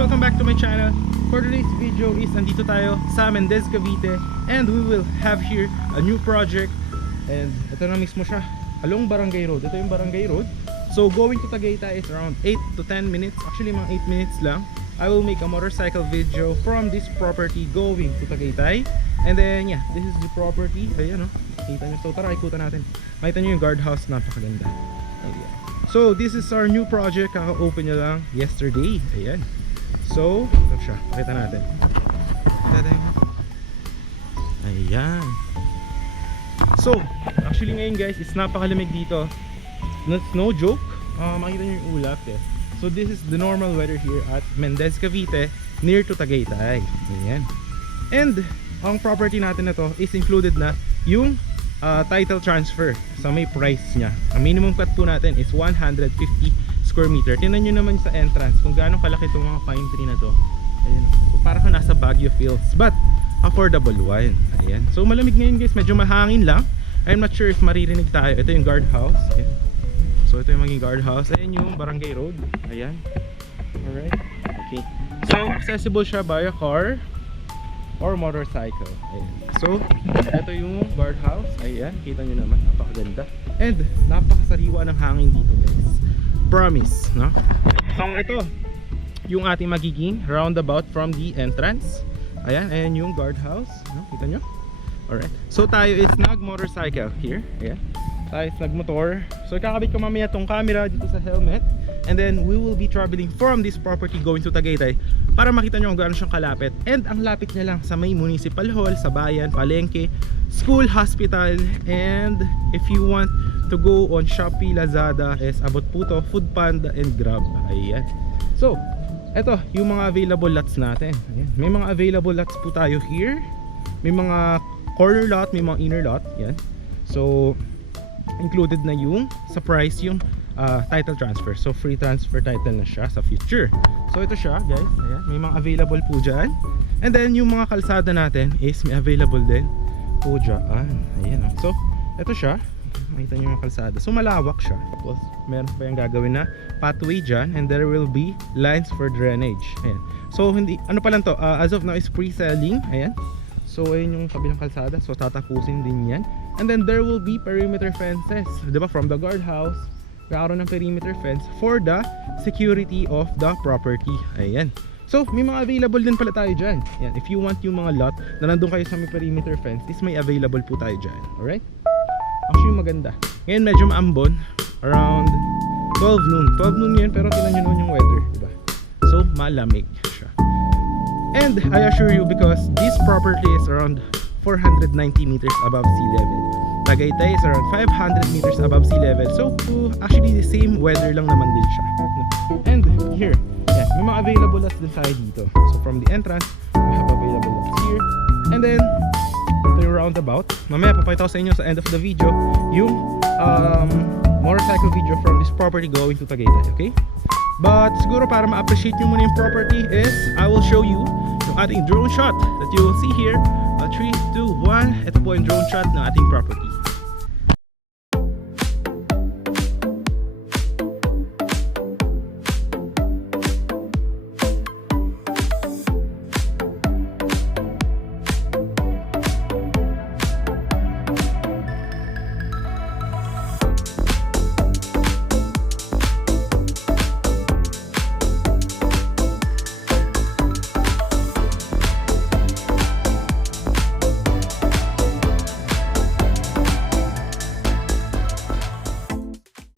welcome back to my channel. For today's video is andito tayo sa Mendez, Cavite, and we will have here a new project. And ito na mismo siya, along Barangay Road. Ito yung Barangay Road. So going to Tagaytay is around 8 to 10 minutes. Actually mga 8 minutes lang. I will make a motorcycle video from this property going to Tagaytay. And then yeah, this is the property. Ayan o, kita nyo. So tara, ikutan natin. Makita nyo yung guardhouse, napakaganda. Ayan. So this is our new project. Kaka-open nyo lang yesterday. Ayan. So ito siya, pakita natin. Ayan. So actually ngayon guys, it's napakalamig dito. That's no joke. Makita nyo yung ulap eh. So this is the normal weather here at Mendez, Cavite, near to Tagaytay. Ayan. And ang property natin na to is included na yung title transfer sa may price niya. Ang minimum cut po natin is 150 square meter. Tingnan nyo naman sa entrance kung gaano kalaki itong mga pine tree na to. Ayan. So parang nasa Baguio Fields, but affordable one. Ayan. So malamig ngayon guys, medyo mahangin lang. I'm not sure if maririnig tayo. Ito yung guardhouse. Ayan. So ito yung maging guardhouse. Ayan yung Barangay Road. Ayan. Alright. Okay. So accessible siya by a car or motorcycle. Ayan. So ito yung guardhouse. Ayan. Kita nyo naman. Napakaganda. And napakasariwa ng hangin dito guys. Promise. No? So ito yung ating magiging roundabout from the entrance. Ayan. Ayan yung guardhouse. No? Kita nyo? Alright. So tayo is nag-motorcycle here. Ayan. Tayo is nag-motor. So kakabit ko mamaya tong camera dito sa helmet. And then we will be traveling from this property going to Tagaytay para makita nyo kung gaano siyang kalapit. And ang lapit niya lang sa may municipal hall, sa bayan, palengke, school, hospital. And if you want to go on Shopee, Lazada, is abot po to, Foodpanda and Grab. Ayan. So eto yung mga available lots natin. Ayan. May mga available lots po tayo here. May mga corner lot, may mga inner lot. Yan. So included na yung sa price yung title transfer. So free transfer title na siya sa future. So ito siya guys. Ayan. May mga available po dyan. And then yung mga kalsada natin is may available din po dyan. Ayan. So ito siya. Makita nyo yung mga kalsada. So malawak siya. Tapos meron pa yung gagawin na pathway dyan. And there will be lines for drainage. Ayan. So hindi, ano pa lang to, as of now is pre-selling. Ayan. So ayun yung kabilang kalsada. So tatapusin din yan. And then there will be perimeter fences, diba? From the guardhouse, kakaroon ng perimeter fence for the security of the property. Ayan. So may mga available din pala tayo dyan. Ayan. If you want yung mga lot na nandun kayo sa may perimeter fence, is may available po tayo dyan. Alright? Actually maganda. Ngayon medyo maambon. Around 12 noon. 12 noon ngayon, pero tingnan nyo naman yung weather, diba? So malamig siya. And I assure you, because this property is around 490 meters above sea level. Tagaytay is around 500 meters above sea level. So actually the same weather lang naman din siya. And here, yeah, may mga available lots din tayo dito. So from the entrance, we have available lots here. And then ito yung roundabout. Mamaya papakita ko sa inyo sa end of the video yung motorcycle video from this property going to Tagaytay. Okay? But siguro para ma-appreciate nyo muna yung property is I will show you yung ating drone shot that you will see here. 3, 2, 1. Ito po yung drone shot ng ating property.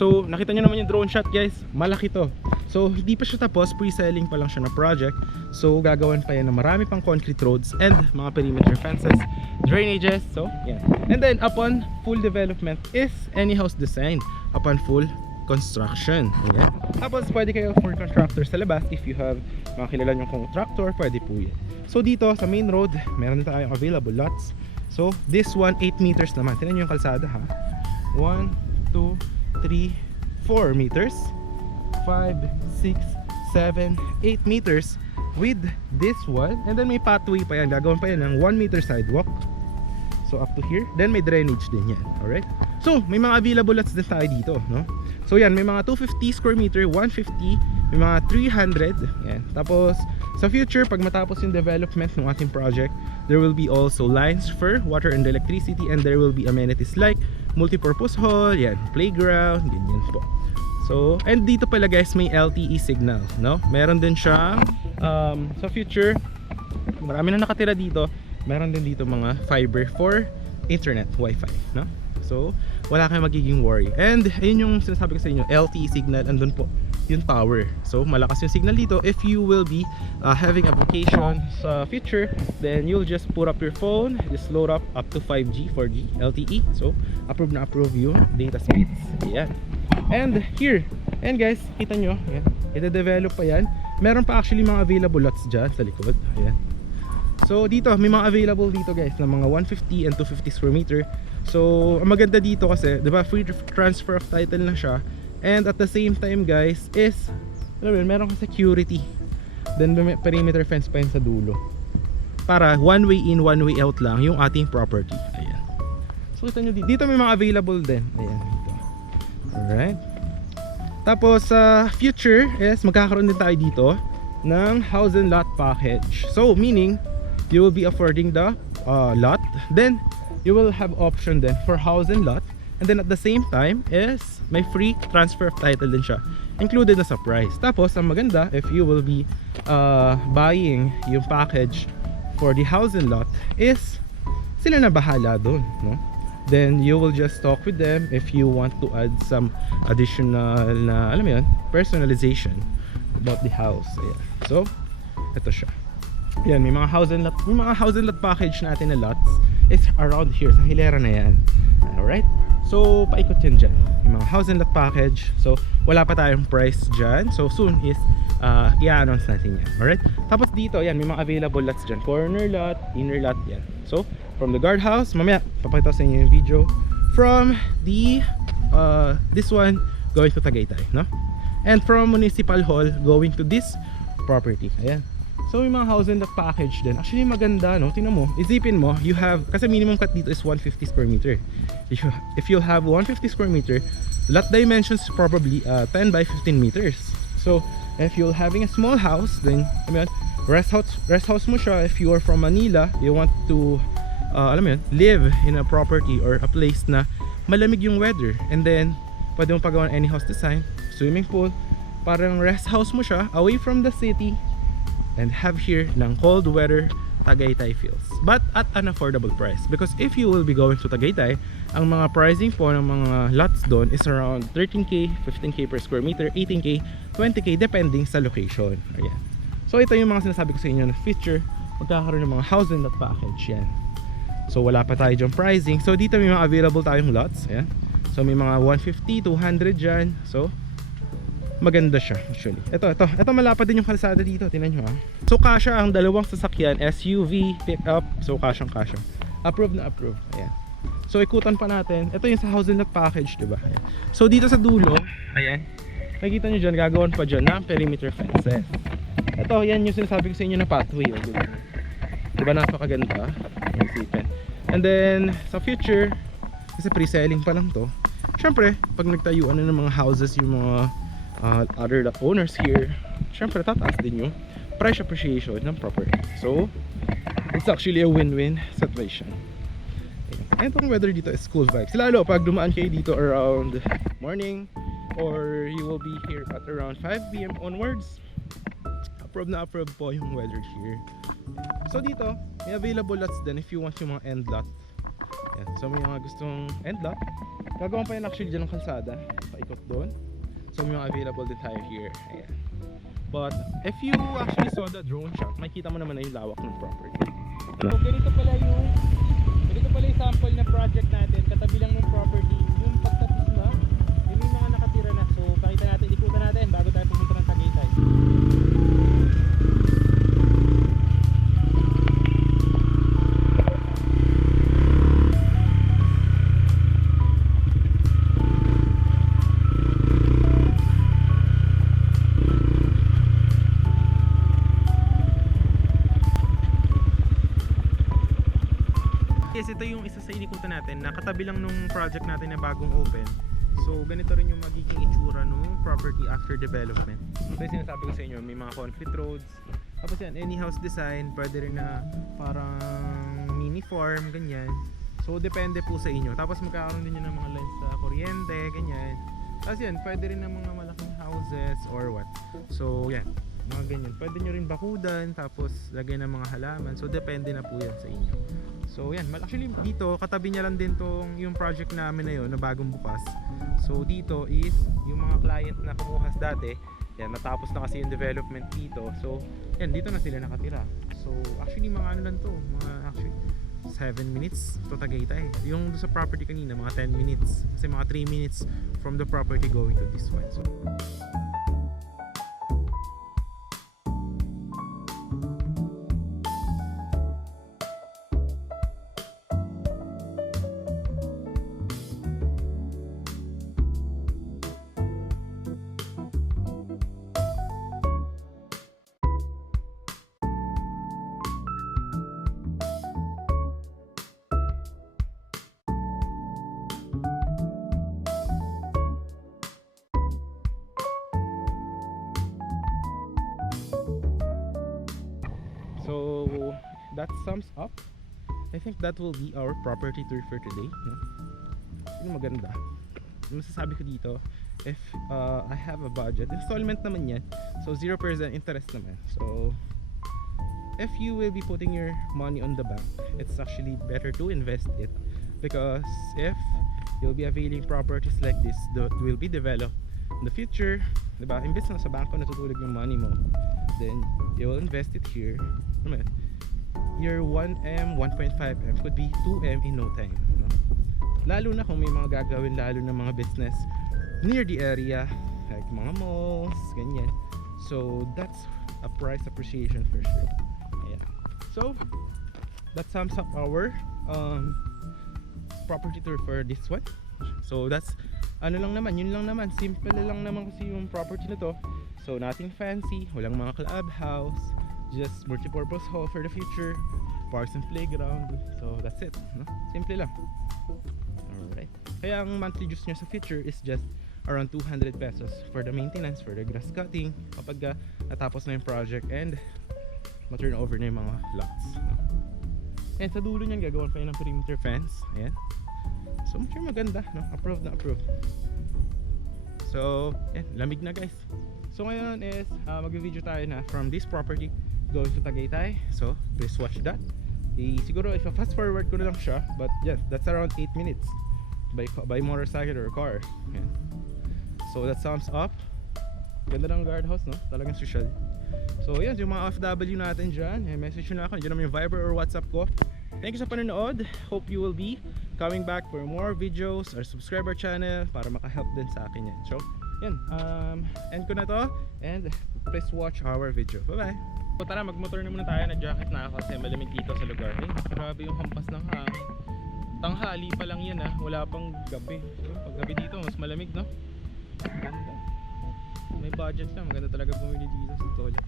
So nakita nyo naman yung drone shot guys, malaki to. So hindi pa siya tapos, pre-selling pa lang siya na project. So gagawan pa yan ng marami pang concrete roads and mga perimeter fences, drainages. So yeah. And then upon full development is any house design upon full construction. Ayan. Tapos pwede kayo for contractor sa labas. If you have mga kilala nyong contractor, pwede po yan. So dito sa main road, meron na tayong available lots. So this one 8 meters naman. Tingnan nyo yung kalsada ha. 1, 2, 3, 4 meters, 5, 6, 7, 8 meters with this one. And then may pathway pa yan. Gagawin pa yan ng 1 meter sidewalk. So up to here. Then may drainage din yan. Alright? So may mga available lots din tayo dito, no? So yan, may mga 250 square meter, 150 may mga 300. Yan. Tapos sa future, pag matapos yung development ng ating project, there will be also lines for water and electricity, and there will be amenities like multipurpose hall, yan, playground, ganyan po. So, and dito pala guys, may LTE signal, no? Meron din siya sa future, marami na nakatira dito. Meron din dito mga fiber for internet, wifi, no? So, wala kayong magiging worry. And ayun yung sinasabi ko sa inyo, LTE signal, andun po yung tower. So, malakas yung signal dito. If you will be having a vacation sa future, then you'll just put up your phone, just load up to 5G, 4G, LTE. So, approve na approve yung data speeds. Ayan. And here, and guys, kita nyo, ayan, ide-develop pa yan. Meron pa actually mga available lots dyan sa likod. Ayan. So dito, may mga available dito guys na mga 150 and 250 square meter. So ang maganda dito kasi, 'di ba, free transfer of title na siya. And at the same time guys is, alam mo yun, meron kang security. Then may perimeter fence pa yun sa dulo. Para one way in, one way out lang yung ating property. Ayan. So kita nyo dito may mga available din. Ayan dito. Alright. Tapos sa future is magkakaroon din tayo dito ng house and lot package. So meaning you will be affording the lot, then you will have option then for house and lot, and then at the same time is may free transfer of title din siya included na sa price. Tapos ang maganda, if you will be buying yung package for the house and lot, is sila na bahala dun, no? Then you will just talk with them if you want to add some additional na, alam mo yun, personalization about the house. Ayan. So ito siya. Yan, may mga house and lot package natin na lots is around here sa hilera na yan. Alright? So paikot yan dyan, yung mga house and lot package. So wala pa tayong price dyan, so soon is i-announce natin yan. Alright? Tapos dito, yan, may mga available lots dyan, corner lot, inner lot, yan. So from the guardhouse, mamaya papakita ko sa inyo yung video from the this one going to Tagaytay, no? And from Municipal Hall going to this property. Ayan. So yung mga house and lot package din, actually maganda, no? Tingnan mo, isipin mo, you have, kasi minimum cut dito is 150 square meter. If you have 150 square meter, lot dimensions probably 10 by 15 meters. So if you're having a small house, then I mean, rest house mo siya. If you are from Manila, you want to alam mo yun, live in a property or a place na malamig yung weather, and then pwede mo pagawa any house design, swimming pool, parang rest house mo siya away from the city, and have here ng cold weather Tagaytay feels, but at an affordable price. Because if you will be going to Tagaytay, ang mga pricing po ng mga lots doon is around 13k, 15k per square meter, 18k, 20k depending sa location. Ayan. So ito yung mga sinasabi ko sa inyo na feature, magkakaroon ng mga house and lot package yan. So wala pa tayo dyan pricing. So dito may mga available tayong lots. Ayan. So may mga 150, 200 dyan. So maganda siya actually. Ito malapad din yung kalsada dito. Tingnan nyo ha. So kasha ang dalawang sasakyan, SUV, pickup. So kasha. Approve na approve. Ayan. So ikutan pa natin. Ito yung sa house and lot package, diba? Ayan. So dito sa dulo, ayan, nakikita nyo dyan, gagawin pa dyan ng perimeter fences. Ito, yan yung sinasabi ko sa inyo na pathway. Diba napakaganda? Isipin. And then sa future, kasi pre-selling pa lang to, syempre pag nagtayuan na ng mga houses yung mga other owners here, syempre tataas din yung price appreciation ng property. So it's actually a win-win situation. And itong weather dito is cool vibes, lalo pag dumaan kayo dito around morning, or you will be here at around 5 PM onwards. Approve na approve po yung weather here. So dito may available lots din if you want yung mga end lot. Yan. So may mga gustong end lot, gagawin pa yun actually dyan ng kalsada, paikot doon. So may mga available din tayo here. Ayan. But if you actually saw the drone shot, makikita mo naman na yung lawak ng property. So ganito pala yung sample na project natin. Katabi lang ng property, yung pagtapos na, yung may mga nakatira na. So pakita natin, ikutan natin bago tayo pumunta ng Tagaytay. Yes, ito yung isa sa inikutan natin na katabi lang nung project natin na bagong open. So ganito rin yung magiging itsura ng property after development. So yung sinasabi ko sa inyo, may mga concrete roads. Tapos yan, any house design, pwede rin na parang mini farm, ganyan. So depende po sa inyo. Tapos magkakaroon din yun ng mga lines sa kuryente, ganyan. Tapos yan, pwede rin ng mga malaking houses or what. So yan, mga ganyan. Pwede nyo rin bakudan, tapos lagay ng mga halaman. So depende na po yan sa inyo. So yan, actually dito katabi niya lang din tong yung project namin na yun na bagong bukas. So dito is yung mga client na kumuha dati, yan natapos na kasi yung development dito. So yan, dito na sila nakatira. So actually mga ano lang to, mga actually 7 minutes to Tagaytay. Yung sa property kanina mga 10 minutes. Kasi mga 3 minutes from the property going to this one. So that sums up. I think that will be our property tour for today, no? Yung maganda. Yung masasabi ko dito, if I have a budget, installment naman yan. So 0% interest naman. So if you will be putting your money on the bank, it's actually better to invest it, because if you'll be availing properties like this that will be developed in the future, diba? Imbes na sa bangko natutulog yung money mo, then you will invest it here. Ano, your 1M, 1.5M could be 2M in no time, no? Lalo na kung may mga gagawin, lalo na mga business near the area, like mga malls, ganyan. So that's a price appreciation for sure. Ayan. So that sums up our property tour for this one. So that's ano lang naman, yun lang naman, simple lang naman kasi yung property na to. So nothing fancy, walang mga clubhouse, just multi-purpose hall for the future, parks and playground. So that's it, no? Simple lang. Alright. Kaya ang monthly dues nyo sa future is just around 200 pesos for the maintenance, for the grass cutting, kapag natapos na yung project and ma-turn over na yung mga lots, no? And sa dulo nyan, gagawin pa yun ng perimeter fence. Ayan. So much maganda, no? Approved na approved. So, yan, lamig na guys. So ngayon is mag-video tayo na from this property going to Tagaytay. So please watch that. Siguro if fast forward ko na lang siya, but yeah, that's around 8 minutes by motorcycle or car. Yan. So that sums up. Ganda ng guardhouse, no? Talagang social. So yan, yung mga OFW natin dyan, message nyo na ako. Diyan naman yung Viber or WhatsApp ko. Thank you sa panonood. Hope you will be coming back for more videos or subscribe our channel para makahelp din sa akin yan. So yan, end ko na to and please watch our video. Bye bye. So tara, magmotor na muna tayo. Na-jacket na ako kasi malamig dito sa lugar. Grabe yung hampas ng hangin. Tanghali pa lang yan, wala pang gabi. So, pag gabi dito mas malamig, no? Ganda. May budget lang, maganda talaga bumili dito sa Tolia.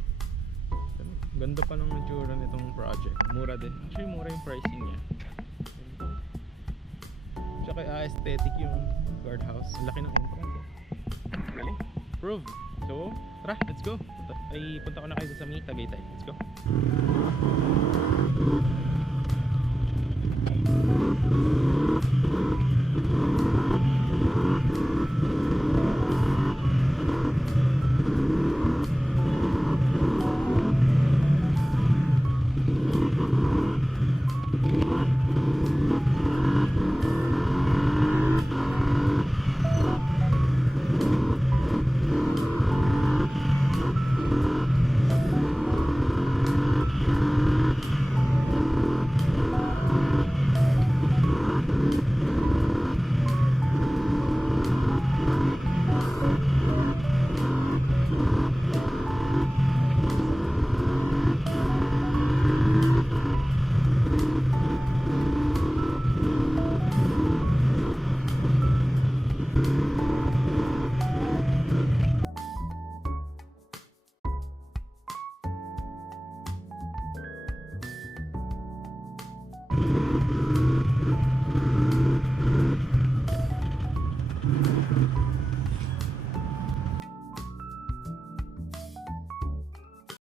Ganda pa ng itsura nitong project. Mura din. Actually mura yung pricing niya. Tsaka aesthetic yung guardhouse. Ang laki ng entrance. Galing. Prove. So, tara, let's go. Ay, punta ko na kayo sa Tagaytay. Let's go.